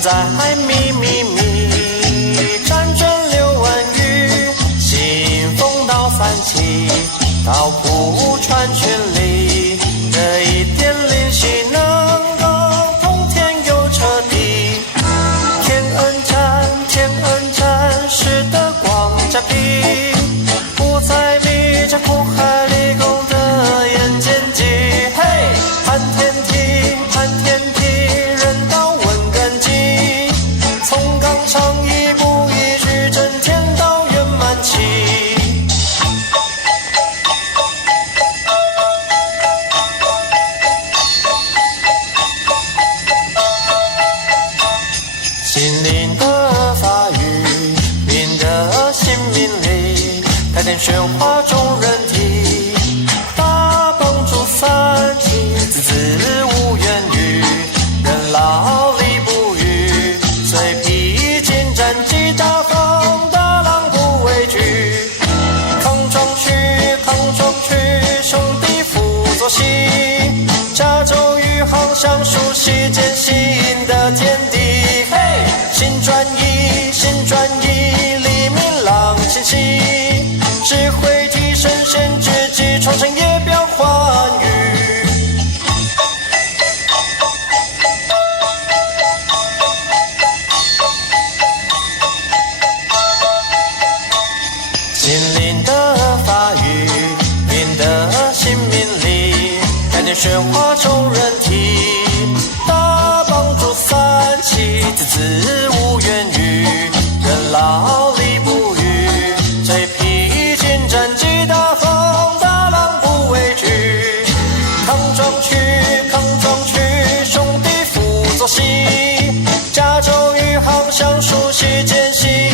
在密密密，辗转6万余，信封到三起，到铺传群里，这一点灵犀能够通天又彻底。天恩展，使得光加披，不再迷这苦海里共的眼见机。嘿，盼天梯，人道问根基，从纲常一步一句，真天道圆满起。心灵的法语，民的新命理，开天玄化众人体，大帮助三气，子子无怨语，人劳力不渝，虽披荆斩棘，大风大浪不畏惧。康庄区，兄弟辅佐系，加州宇航相熟悉，艰辛的天地。嘿，新专一，黎明朗清晰，智慧提升先知己，创成夜表欢愉。心灵的法语，民的新命理，概念玄化众人体，大帮助三气，子子无怨语，人劳力不渝，虽披荆斩棘，大风大浪不畏惧。康庄区，兄弟辅佐系，加州宇航相熟悉，艰辛